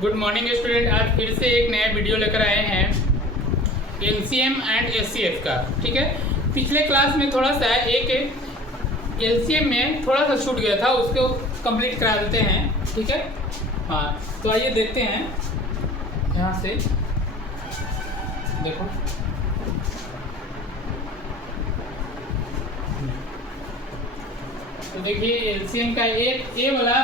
Good morning student. आज फिर से एक नया वीडियो लेकर आए हैं एलसीएम एंड एचसीएफ का। ठीक है, पिछले क्लास में थोड़ा सा एक एलसीएम में थोड़ा सा छूट गया था, उसको कंप्लीट करा देते हैं। ठीक है, हाँ तो आइए देखते हैं। यहाँ से देखो, तो देखिए एलसीएम का एक ए वाला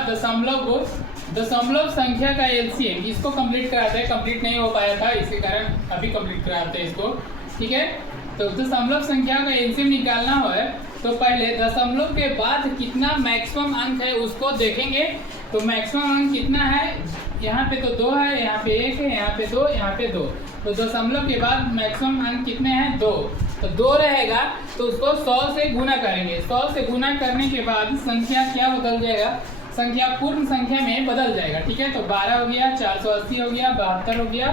दशमलव संख्या का एलसीएम, इसको कंप्लीट कराते हैं। कंप्लीट नहीं हो पाया था, इसी कारण अभी कंप्लीट कराते हैं इसको। ठीक है, तो दशमलव संख्या का एलसीएम निकालना हो तो पहले दशमलव के बाद कितना मैक्सिमम अंक है उसको देखेंगे। तो मैक्सिमम अंक कितना है, यहाँ पे तो 2 है, यहाँ पे 1 है, यहाँ पे 2, यहाँ पे 2। तो दशमलव के बाद मैक्सिमम अंक कितने हैं, 2। तो 2 रहेगा तो उसको 100 से गुना करेंगे। 100 से गुना करने के बाद संख्या क्या बदल जाएगा, संख्या पूर्ण संख्या में बदल जाएगा। ठीक है, तो 12 हो गया, 480 हो गया, 72 हो गया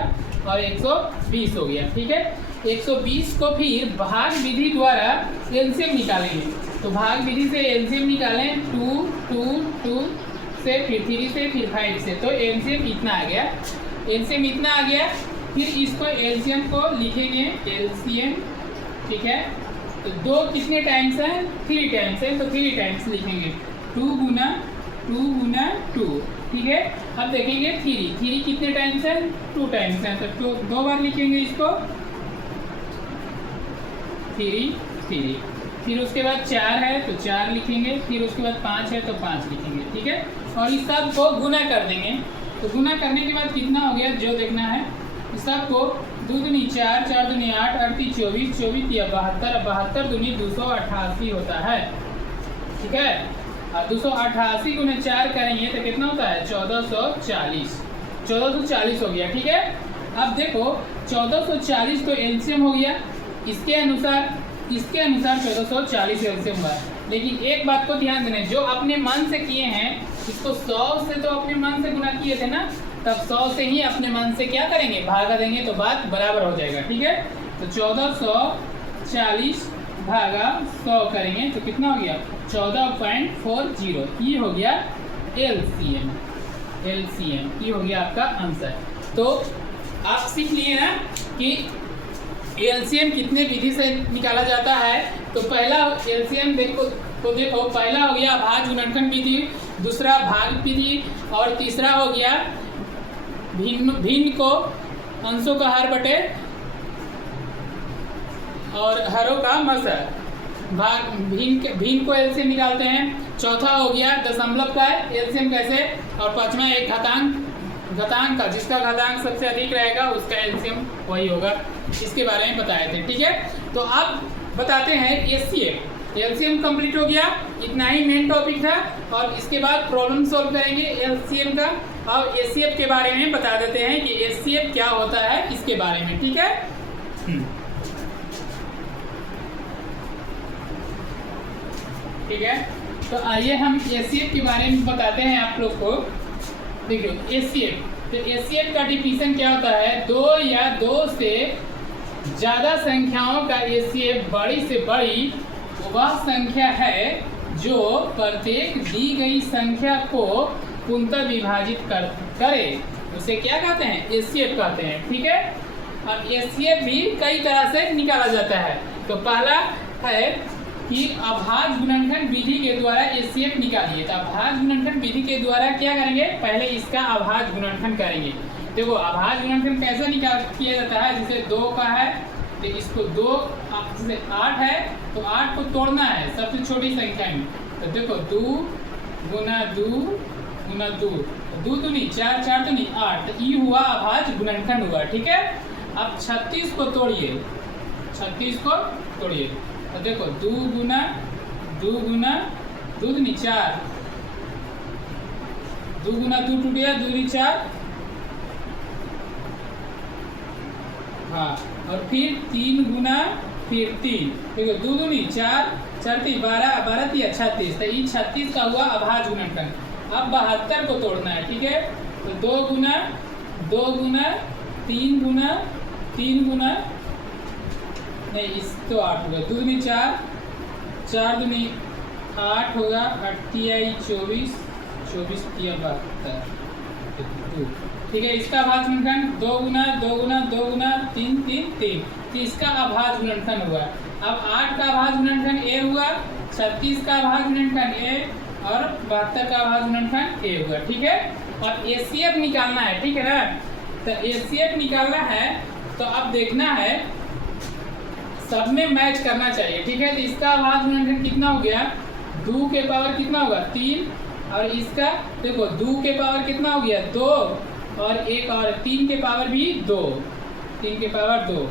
और 120 हो गया। ठीक है, 120 को फिर भाग विधि द्वारा एलसीएम निकालेंगे। तो भाग विधि से एलसीएम निकालें, 2, 2, 2 से फिर 3 से फिर 5 से, तो एलसीएम इतना आ गया। एलसीएम इतना आ गया, फिर इसको एलसीएम को लिखेंगे एलसीएम। ठीक है, तो 2 कितने टाइम्स है, 3 टाइम्स है, तो 3 टाइम्स लिखेंगे। 2 गुना 2। ठीक है, अब देखेंगे 3 कितने टाइम्स है, 2 टाइम्स है, तो 2 बार लिखेंगे इसको 3। फिर उसके बाद 4 है तो 4 लिखेंगे, फिर उसके बाद 5 है तो 5 लिखेंगे। ठीक है, और इस सब को गुना कर देंगे। तो गुना करने के बाद कितना हो गया जो देखना है, इस सब को 2 दूनी 4, 4 दूनी 8, 8 × 24, 24 या 72, 72 दूनी 288 होता है। ठीक है, और 288 गुने 4 करेंगे तो कितना होता है, 1440 हो गया। ठीक है, अब देखो 1440 तो एलसीएम हो गया, इसके अनुसार 1440 एलसीएम हुआ। लेकिन एक बात को ध्यान देना, जो अपने मन से किए हैं इसको 100 से तो अपने मन से गुना किए थे ना, तब 100 से ही अपने मन से क्या करेंगे, भागा देंगे तो बात बराबर हो जाएगा। ठीक है, तो 1440 भागा 100 करेंगे तो कितना हो गया, 14.40। ये हो गया एलसीएम। ये हो गया आपका आंसर। तो आप सीख लिए ना कि एलसीएम कितने विधि से निकाला जाता है। तो पहला एलसीएम देखो, पहला हो गया भाज्य गुणनखंड विधि, दूसरा भाग विधि, और तीसरा हो गया भिन्न को अंशों का हर बटे और हरों का मसर। भिन्न को एलसीएम निकालते हैं। चौथा हो गया दशमलव का एलसीएम कैसे, और पांचवा एक घातांक का, जिसका घातांक सबसे अधिक रहेगा उसका एलसीएम वही होगा। इसके बारे में बताए थे। ठीक है, तो अब बताते हैं एचसीएफ। एलसीएम कंप्लीट हो गया, इतना ही मेन टॉपिक था, और इसके बाद प्रॉब्लम सॉल्व करेंगे एलसीएम का। अब एचसीएफ के बारे में बता देते हैं कि एचसीएफ क्या होता है इसके बारे में। ठीक है, ठीक है, तो आइए हम एचसीएफ के बारे में बताते हैं आप लोग को। देखिए एचसीएफ, तो एचसीएफ का डिफिनेशन क्या होता है, 2 या 2 से ज़्यादा संख्याओं का एचसीएफ बड़ी से बड़ी वह संख्या है जो प्रत्येक दी गई संख्या को पूर्णतः विभाजित करे, उसे क्या कहते हैं, एचसीएफ कहते हैं। ठीक है, और एचसीएफ भी कई तरह से निकाला जाता है। तो पहला है कि अभाज्य गुणनखंड विधि के द्वारा एचसीएफ निकालिए। तो अभाज्य गुणनखंड विधि के द्वारा क्या करेंगे, पहले इसका अभाज्य गुणनखंड करेंगे। देखो अभाज्य गुणनखंड कैसे किया जाता है, जैसे 2 का है तो इसको 2, जैसे 8 है तो 8 को तोड़ना है सबसे छोटी संख्या में। तो देखो 2 गुना 2 गुना 2, 2 दूनी 4, 4 दूनी 8, तो ये हुआ अभाज्य गुणनखंड हुआ। ठीक है, अब 36 को तोड़िए, 36 को तोड़िए, तो देखो 2 गुना 2 दूनी 4, 2 गुना 2 टूट गया, 2 दूनी 4, हाँ, और फिर 3 गुना फिर 3, देखो 2 दूनी 4, 4 3 12, 12 3 36, तो ये 36 का हुआ अभाज्य गुणनखंड। अब 72 को तोड़ना है। ठीक है, तो 2 गुना 3 गुना नहीं, इस तो 8 होगा, 2 दूनी 4, 4 दूनी 8 होगा, 8 तिया 24, 24 तिया 72, 2। ठीक है, इसका अभाज्य गुणनखंड 2 गुना 2 गुना 2 गुना 3 3 3, तो इसका अभाज्य गुणनखंड हुआ। अब 8 का अभाज्य गुणनखंड ए हुआ, 36 का अभाज्य गुणनखंड ए और 72 का अभाज्य गुणनखंड ए हुआ। ठीक है, और एसीएफ निकालना है। ठीक है ना, तो एसीएफ निकालना है तो अब देखना है सब में मैच करना चाहिए। ठीक है, तो इसका अभाज्य गुणनखंड कितना हो गया, 2 के पावर कितना होगा 3, और इसका देखो 2 के पावर कितना हो गया 2, और एक और 3 के पावर भी 2, 3 के पावर 2,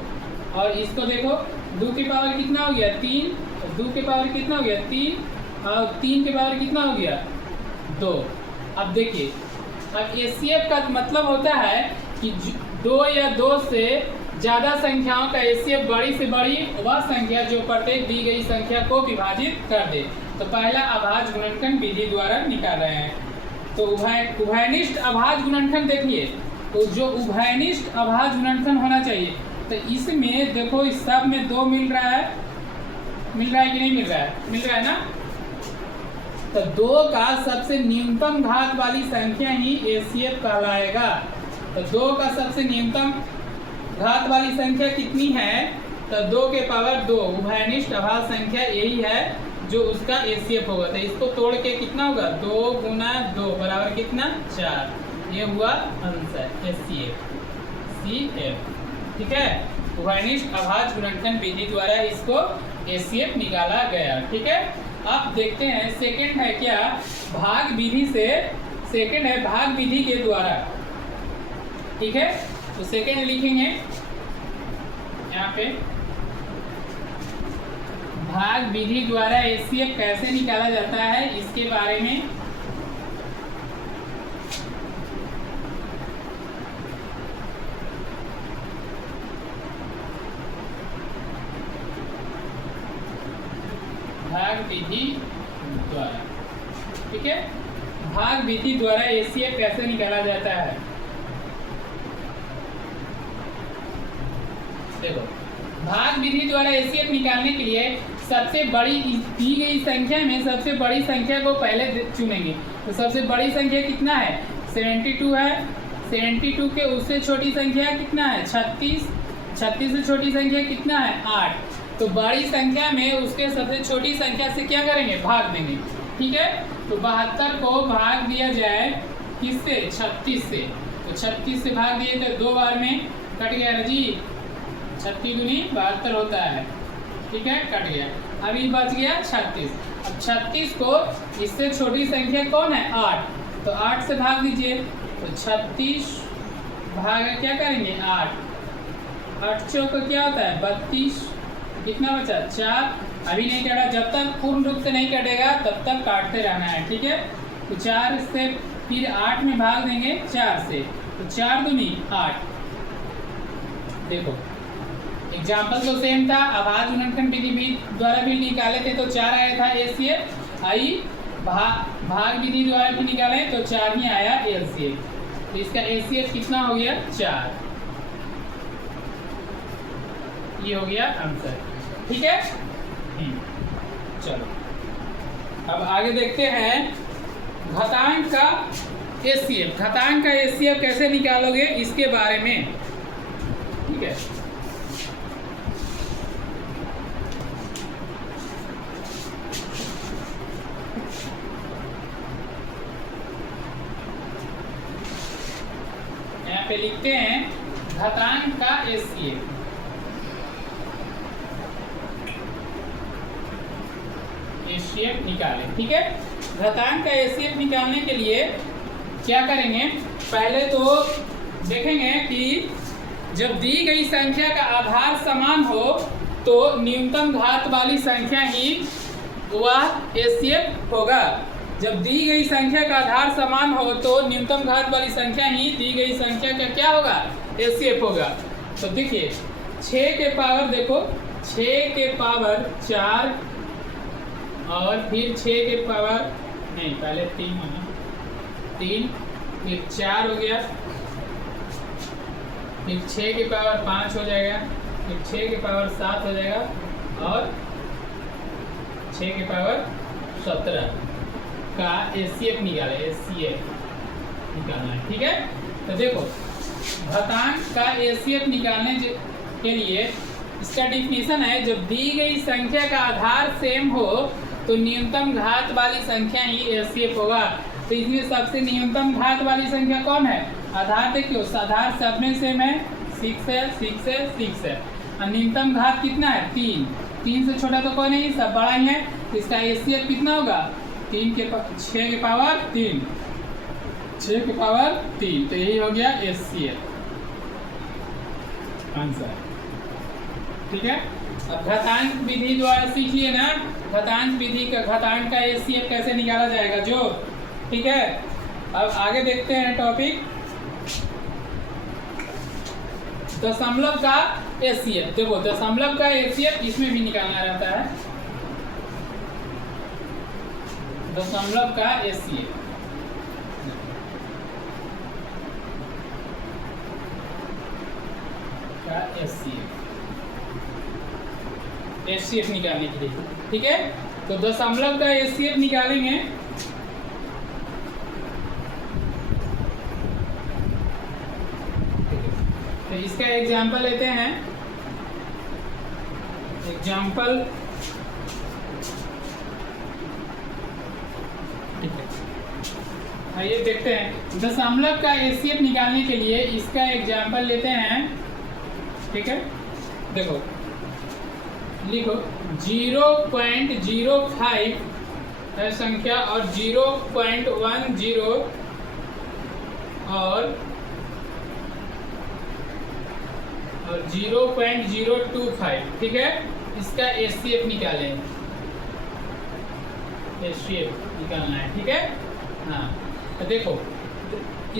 और इसको देखो 2 के पावर कितना हो गया 3, 2 के पावर कितना हो गया 3, और 3 के पावर कितना हो गया 2। अब देखिए, अब एसीएफ का मतलब होता है कि 2 या 2 से ज़्यादा संख्याओं का एसीएफ बड़ी से बड़ी वह संख्या जो प्रत्येक दी गई संख्या को विभाजित कर दे। तो पहला अभाज्य गुणनखंड विधि द्वारा निकाल रहे हैं। तो उभयनिष्ठ अभाज्य गुणनखंड देखिए, तो जो उभयनिष्ठ अभाज्य गुणनखंड होना चाहिए, तो इसमें देखो इस सब में 2 मिल रहा है कि नहीं मिल रहा है, मिल रहा है ना। तो 2 का सबसे न्यूनतम घात वाली संख्या ही एसीएफ कहलाएगा। तो 2 का सबसे न्यूनतम घात वाली संख्या कितनी है, तो 2 के पावर 2 उभयनिष्ठ अभाज्य संख्या यही है जो उसका एसीएफ होगा। तो इसको तोड़ के कितना होगा 2 गुना 2 बराबर कितना 4, ये हुआ आंसर एसीएफ सीएफ। ठीक है, उभयनिष्ठ अभाज्य गुणनखंड विधि द्वारा इसको एसीएफ निकाला गया। ठीक है, अब देखते हैं सेकंड है क्या, भाग विधि से। सेकंड है भाग विधि के द्वारा। ठीक है, तो सेकंड लिखेंगे यहाँ पे, भाग विधि द्वारा एसीएफ कैसे निकाला जाता है इसके बारे में भाग विधि द्वारा। ठीक है, भाग विधि द्वारा एसीएफ कैसे निकाला जाता है। देखो, भाग विधि द्वारा एसीएफ निकालने के लिए सबसे बड़ी दी गई संख्या में सबसे बड़ी संख्या को पहले चुनेंगे। तो सबसे बड़ी संख्या कितना है 72 है, 72 के उससे छोटी संख्या कितना है 36, 36 से छोटी संख्या कितना है 8। तो बड़ी संख्या में उसके सबसे छोटी संख्या से क्या करेंगे भाग देंगे। ठीक है, तो 72 को भाग दिया जाए किससे 36 से, तो 36 से भाग दिए तो 2 बार में कट गया ना जी, 36 दूनी 72 होता है। ठीक है, कट गया, अभी बच गया 36। अब 36 को इससे छोटी संख्या कौन है 8, तो 8 से भाग दीजिए, तो 36 भाग क्या करेंगे 8, 8 चौक क्या होता है 32, कितना बचा 4। अभी नहीं कटा, जब तक पूर्ण रूप से नहीं कटेगा तब तक काटते रहना है। ठीक है, तो 4 से फिर 8 में भाग देंगे 4 से, तो 4 दूनी 8। देखो एग्जाम्पल तो सेम था, अभाज्य गुणनखंड विधि द्वारा भी निकाले थे तो 4 आया था एसीएफ, आई भाग विधि द्वारा भी निकाले तो 4 ही आया एलसीएफ। तो इसका एसीएफ कितना हो गया 4, ये हो गया आंसर। ठीक है, चलो अब आगे देखते हैं घातांक का एसीएफ। घातांक का एसीएफ कैसे निकालोगे इसके बारे में। ठीक है, यहाँ पे लिखते हैं घातांक का एसीएफ। एसीएफ निकालें। ठीक है, घातांक का एसीएफ निकालने के लिए क्या करेंगे, पहले तो देखेंगे कि जब दी गई संख्या का आधार समान हो तो न्यूनतम घात वाली संख्या ही वह एसीएफ होगा। जब दी गई संख्या का आधार समान हो तो न्यूनतम घात वाली संख्या ही दी गई संख्या का क्या होगा एसीएफ होगा। तो देखिए 6 के पावर, देखो 6 के पावर 4 और फिर 6 के पावर नहीं, पहले 3 होना, 3 फिर 4 हो गया, फिर 6 के पावर 5 हो जाएगा, फिर 6 के पावर 7 हो जाएगा और 6 के पावर 17 का एसीएफ निकाले। एसीएफ निकालना है। ठीक है, तो देखो घातांक का एचसीएफ निकालने के लिए इसका डिफिनीशन है, जब दी गई संख्या का आधार सेम हो तो न्यूनतम घात वाली संख्या ही एचसीएफ होगा। तो इसमें सबसे न्यूनतम घात वाली संख्या कौन है? आधार देखियो, आधार सब में सेम है, 6 है, 6 है, 6 है। और न्यूनतम घात कितना है? 3। 3 से छोटा तो कोई नहीं, सब बड़ा ही है। तो इसका एचसीएफ कितना होगा? 6 के पावर 3, 6 के पावर 3। तो यही हो गया एचसीएफ आंसर। ठीक है, अब घातांक विधि द्वारा सीखिए ना, घातांक विधि का घातांक का एचसीएफ कैसे निकाला जाएगा जो। ठीक है, अब आगे देखते हैं टॉपिक दशमलव का एचसीएफ। देखो दशमलव का एचसीएफ इसमें भी निकालना रहता है, दशमलव का एचसीएफ। एचसीएफ निकालने के लिए। ठीक है, तो दशमलव का एचसीएफ निकालेंगे। तो इसका एग्जाम्पल लेते हैं, एग्जाम्पल। आइए देखते हैं दशमलव का एचसीएफ निकालने के लिए इसका एग्जाम्पल लेते हैं। ठीक है, देखो लिखो 0.05 है संख्या और 0.10 और 0.025। ठीक है, इसका एचसीएफ निकालें, एचसीएफ निकालना है। ठीक है, हाँ तो देखो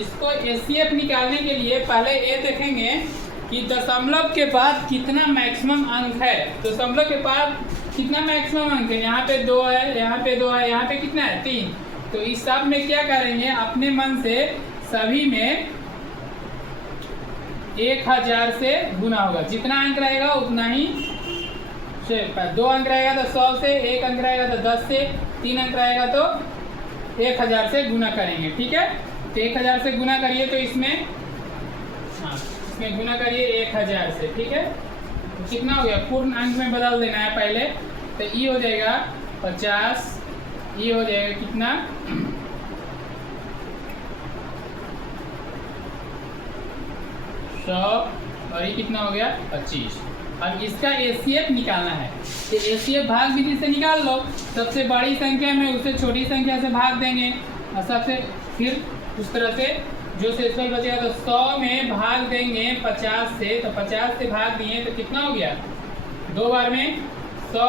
इसको एचसीएफ निकालने के लिए पहले ये देखेंगे कि दशमलव के बाद कितना मैक्सिमम अंक है। दशमलव के बाद कितना मैक्सिमम अंक है? यहाँ पे 2 है, यहाँ पे 2 है, यहाँ पे कितना है? 3। तो इस सब में क्या करेंगे, अपने मन से सभी में 1000 से गुना होगा। जितना अंक रहेगा उतना ही से 2 अंक रहेगा तो 100 से, 1 अंक रहेगा तो 10 से, 3 अंक रहेगा तो 1000 से गुना करेंगे। ठीक है, तो 1000 से गुना करिए तो इसमें, हाँ इसमें गुना करिए 1000 से। ठीक है, तो कितना हो गया? पूर्ण अंक में बदल देना है पहले। तो ये हो जाएगा 50, ये हो जाएगा कितना? 100 और ये कितना हो गया? 25। अब इसका एचसीएफ निकालना है, तो एचसीएफ भाग विधि से निकाल लो। सबसे बड़ी संख्या में उससे छोटी संख्या से भाग देंगे और सबसे फिर उस तरह से जो शेषफल बचेगा तो 100 में भाग देंगे 50 से। तो 50 से भाग दिए तो कितना हो गया? 2 बार में 100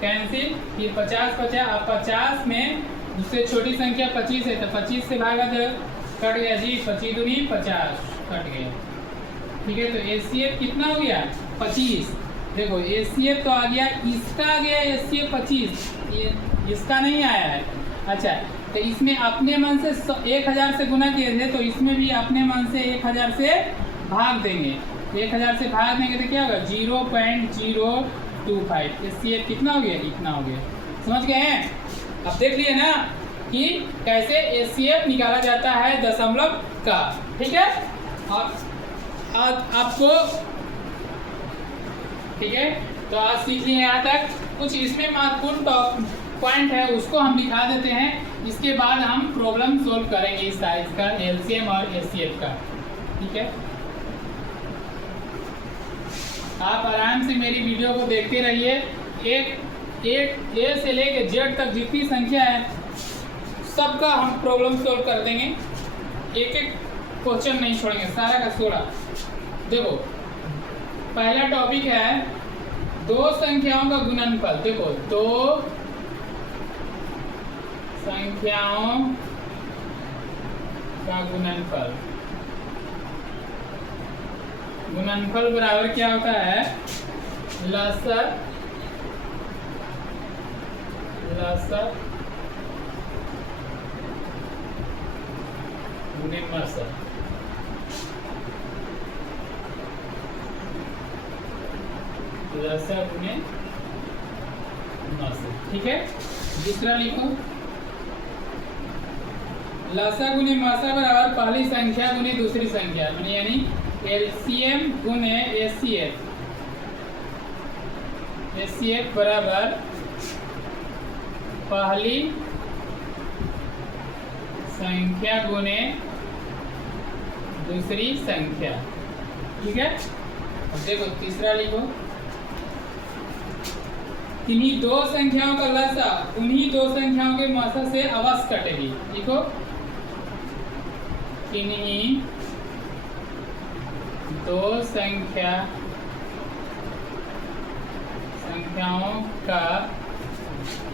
कैंसिल, फिर 50 बचा। अब 50 में उससे छोटी संख्या 25 है तो 25 से भागा तो कट गया जी, 25 दूनी 50 कट गया। ठीक है, तो एचसीएफ कितना हो गया? 25। देखो एचसीएफ तो आ गया, इसका आ गया एचसीएफ 25, ये इसका नहीं आया है। अच्छा, तो इसमें अपने मन से 1000 से गुना किए थे तो इसमें भी अपने मन से 1000 से भाग देंगे। 1000 से भाग देंगे तो क्या होगा? 0.025। एचसीएफ कितना हो गया? इतना हो गया। समझ गए हैं? अब देख लिए ना कि कैसे एचसीएफ निकाला जाता है दशमलव का। ठीक है, और आपको ठीक है, तो आज सीख लिए यहाँ तक। कुछ इसमें महत्वपूर्ण पॉइंट है उसको हम दिखा देते हैं, इसके बाद हम प्रॉब्लम सोल्व करेंगे इस साइज का, एलसीएम और एचसीएफ का। ठीक है, आप आराम से मेरी वीडियो को देखते रहिए। एक ए से लेकर जेड तक जितनी संख्या है सबका हम प्रॉब्लम सोल्व कर देंगे, एक एक क्वेश्चन नहीं छोड़ेंगे, सारा का सारा। देखो पहला टॉपिक है 2 संख्याओं का गुणनफल। देखो 2 संख्याओं का गुणनफल। गुणनफल बराबर क्या होता है? लसर गुणे मसर। लसर गुणे मसर। ठीक है, दूसरा लिखो लसा गुने मासा बराबर पहली संख्या गुने दूसरी संख्या, यानी एलसीएम गुने एचसीएफ। एचसीएफ बराबर पहली संख्या गुने दूसरी संख्या। ठीक है, अब देखो तीसरा लिखो, इन्हीं दो संख्याओं का लसा उन्हीं दो संख्याओं के मासा से अवश्य कटेगी। लिखो, इन्हीं दो संख्याओं का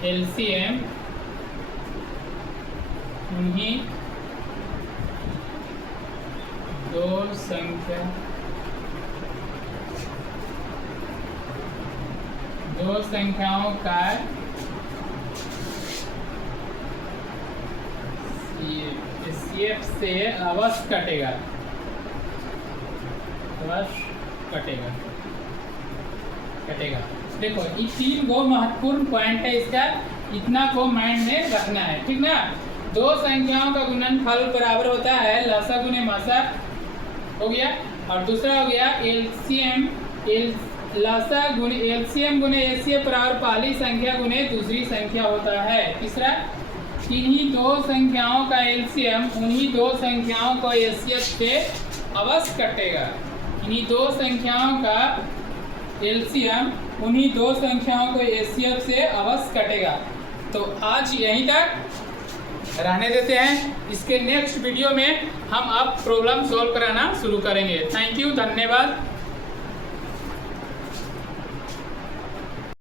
एलसीएम उन्हीं दो संख्याओं का एचसीएफ से अवश्य कटेगा। देखो ये 3 गो महत्वपूर्ण पॉइंट है, इसका इतना को माइंड में रखना है। ठीक ना, दो संख्याओं का गुणनफल बराबर होता है लसा गुने मासा हो गया, और दूसरा हो गया एलसीएम लसा गुने एलसीएम गुने एचसीएफ बराबर पहली संख्या गुने दूसरी संख्या होता है। तीसरा, इन्हीं दो संख्याओं का एलसीएम उन्हीं दो संख्याओं को एचसीएफ से अवश्य कटेगा। इन्हीं दो संख्याओं का एलसीएम उन्हीं दो संख्याओं को एचसीएफ से अवश्य कटेगा। तो आज यहीं तक रहने देते हैं। इसके नेक्स्ट वीडियो में हम अब प्रॉब्लम सॉल्व कराना शुरू करेंगे। थैंक यू, धन्यवाद।